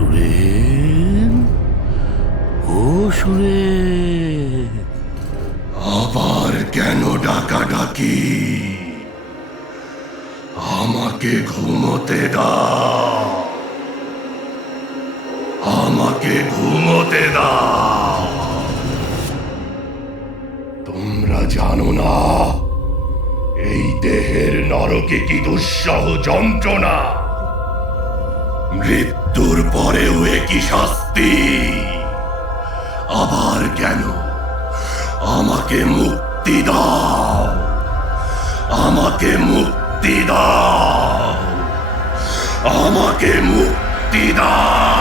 সুরেন? ও সুরে আবার কেন ডাকা ডাকি আমাকে ঘুমোতে দা আমাকে ঘুমোতে দা তোমরা জানো না, এই দেহের নরকে কি দুঃসহ যন্ত্রণা? মৃত্যুর পরেও একই শাস্তি। আবার কেন? আমাকে মুক্তি দাও। আমাকে মুক্তি দাও। আমাকে মুক্তি দাও।